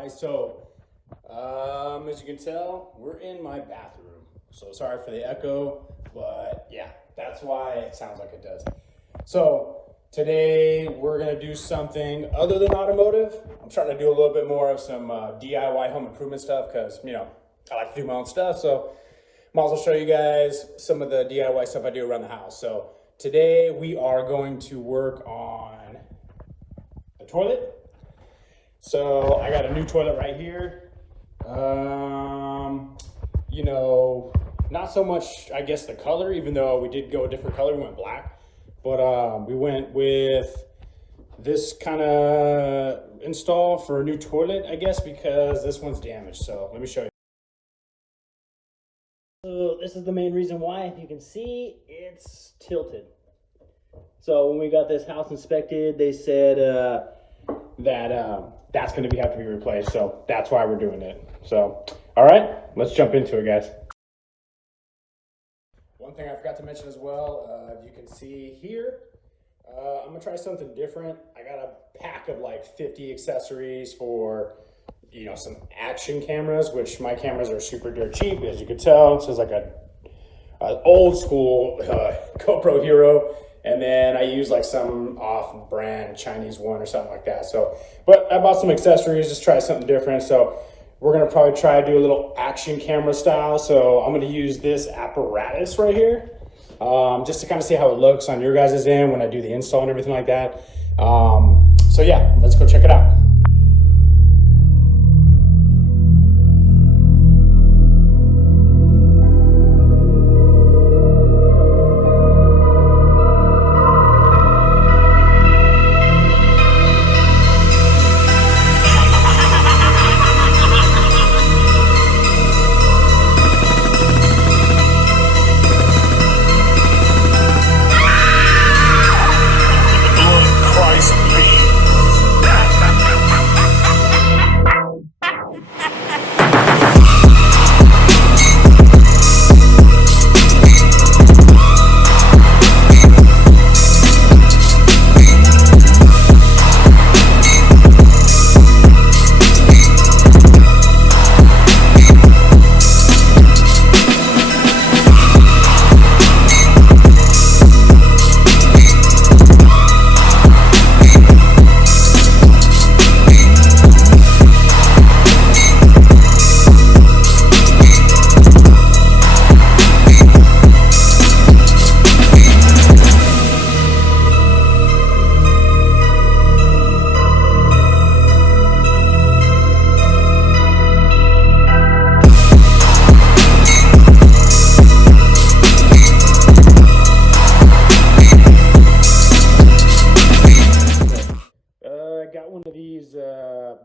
guys, so as you can tell, we're in my bathroom. So sorry for the echo, but yeah, that's why it sounds like it does. So today we're gonna do something other than automotive. I'm starting to do a little bit more of some DIY home improvement stuff because, you know, I like to do my own stuff. So might as well show you guys some of the DIY stuff I do around the house. So today we are going to work on the toilet. So I got a new toilet right here. You know, not so much, I guess, the color, even though we did go a different color, we went black. But we went with this kind of install for a new toilet, I guess, because this one's damaged. So let me show you. So this is the main reason why. If you can see, it's tilted. So when we got this house inspected, they said that that's going to have to be replaced. So that's why we're doing it. So, all right, let's jump into it, guys. One thing I forgot to mention as well, you can see here, I'm gonna try something different. I got a pack of like 50 accessories for, you know, some action cameras, which my cameras are super dirt cheap, as you can tell. This is like a old school GoPro Hero. And then I use like some off-brand Chinese one or something like that. So, but I bought some accessories, just try something different. So we're gonna probably try to do a little action camera style. So I'm gonna use this apparatus right here, just to kind of see how it looks on your guys' end when I do the install and everything like that. So yeah, let's go check it out.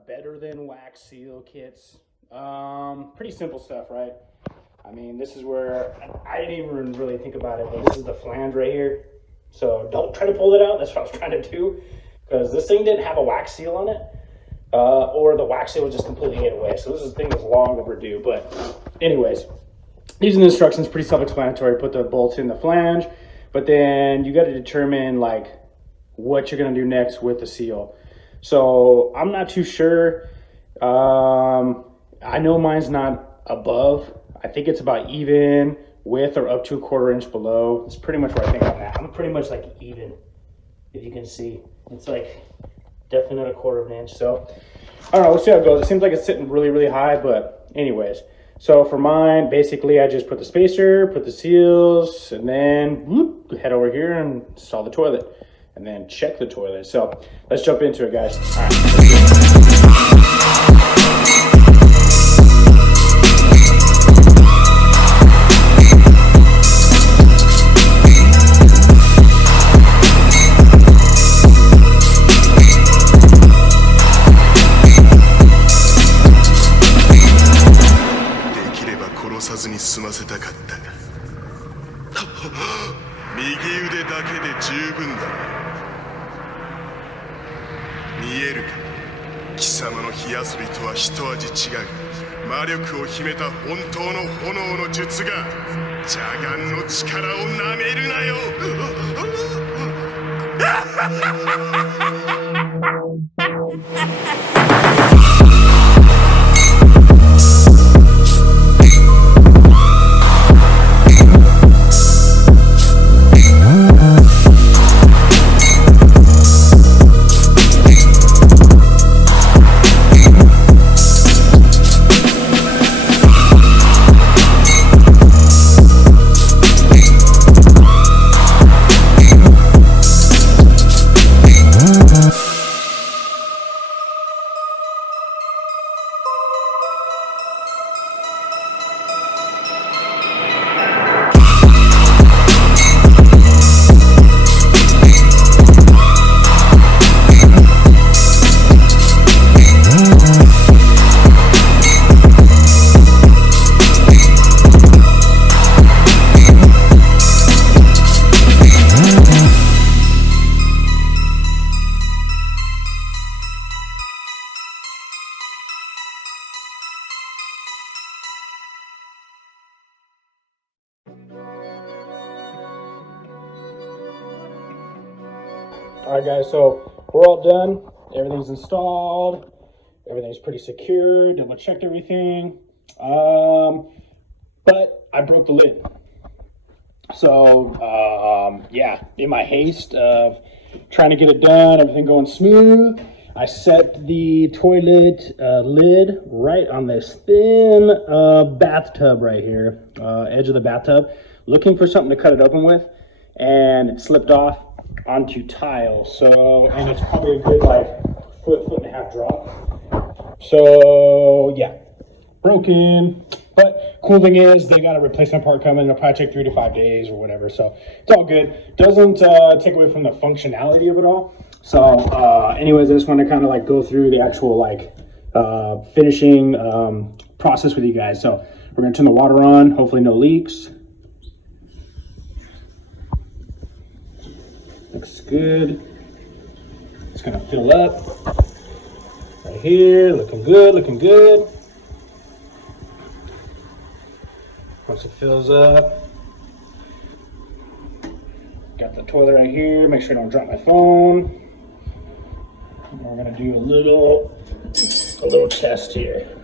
Better than wax seal kits. Pretty simple stuff, right? I mean, this is where I didn't even really think about it, but this is the flange right here. So don't try to pull it out. That's what I was trying to do, because this thing didn't have a wax seal on it, or the wax seal was just completely ate away. So this thing was long overdue. But anyways, these are the instructions, pretty self-explanatory. Put the bolts in the flange, but then you got to determine like what you're going to do next with the seal. So I'm not too sure. I know mine's not above. I think it's about even with or up to 1/4 inch below. It's pretty much where I think I'm at. I'm pretty much like even, if you can see. It's like definitely not 1/4 inch. So I don't know, we'll see how it goes. It seems like it's sitting really, really high, but anyways. So for mine, basically I just put the spacer, put the seals, and then whoop, head over here and install the toilet. And then check the toilet. So let's jump into it, guys. All right, let's do it. 貴様の火遊びとは一味違う。魔力を秘めた本当の炎の術が邪眼の力をなめるなよ。All right, guys, so we're all done. Everything's installed. Everything's pretty secure. Double checked everything. But I broke the lid. So, yeah, in my haste of trying to get it done, everything going smooth, I set the toilet lid right on this thin bathtub right here, edge of the bathtub, looking for something to cut it open with, and it slipped off onto tile. So, and it's probably a good like foot and a half drop. So, yeah, broken. But cool thing is they got a replacement part coming. It'll probably take 3 to 5 days or whatever. So it's all good. Doesn't take away from the functionality of it all. So anyways, I just want to kind of like go through the actual like finishing process with you guys. So we're going to turn the water on. Hopefully no leaks. Looks good. It's going to fill up right here. Looking good, looking good. Once it fills up, got the toilet right here. Make sure I don't drop my phone. And we're gonna do a little test here.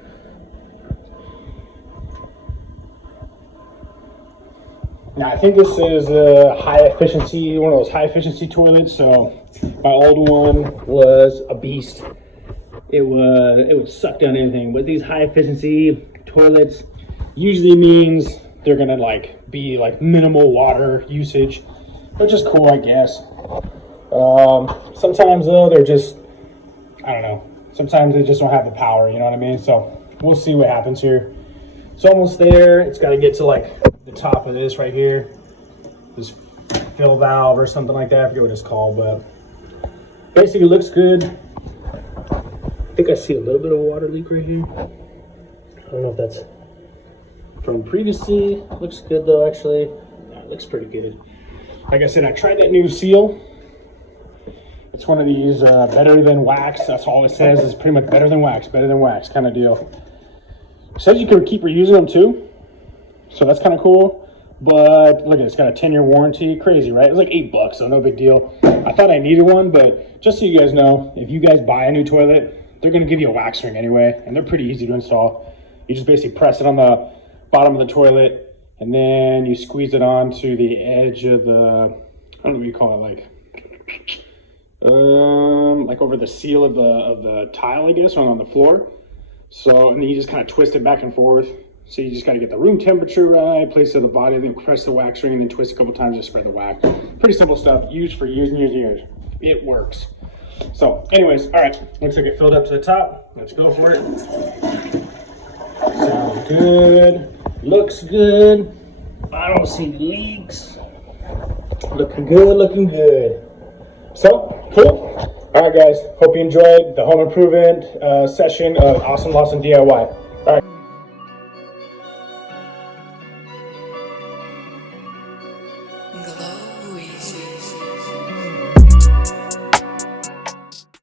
Now I think this is a high efficiency, one of those high efficiency toilets. So my old one was a beast. It would suck down anything. But these high efficiency toilets usually means they're gonna like be like minimal water usage, which is cool, I guess. Sometimes though they're just, I don't know, sometimes they just don't have the power, you know what I mean? So we'll see what happens here. It's almost there. It's got to get to like the top of this right here, this fill valve or something like that. I forget what it's called, but basically it looks good. I think I see a little bit of a water leak right here. I don't know if that's from previously. Looks good though, actually. Yeah, it looks pretty good. Like I said, I tried that new seal. It's one of these better than wax. That's all it says, is pretty much better than wax kind of deal. It says you can keep reusing them too, so that's kind of cool. But look at it, it's got a 10-year warranty. Crazy, right? It's like $8, so no big deal. I thought I needed one, but just so you guys know, if you guys buy a new toilet, they're going to give you a wax ring anyway, and they're pretty easy to install. You just basically press it on the bottom of the toilet, and then you squeeze it onto the edge of the, I don't know what you call it, like over the seal of the tile, I guess, or on the floor. So, and then you just kind of twist it back and forth. So you just got to get the room temperature right, place it on the body, then press the wax ring, and then twist a couple times to spread the wax. Pretty simple stuff, used for years and years and years. It works. So, anyways, all right, looks like it filled up to the top. Let's go for it. Sounds good. Looks good. I don't see leaks. Looking good, looking good. So, cool. All right, guys. Hope you enjoyed the home improvement session of Awesome Lawson DIY. All right.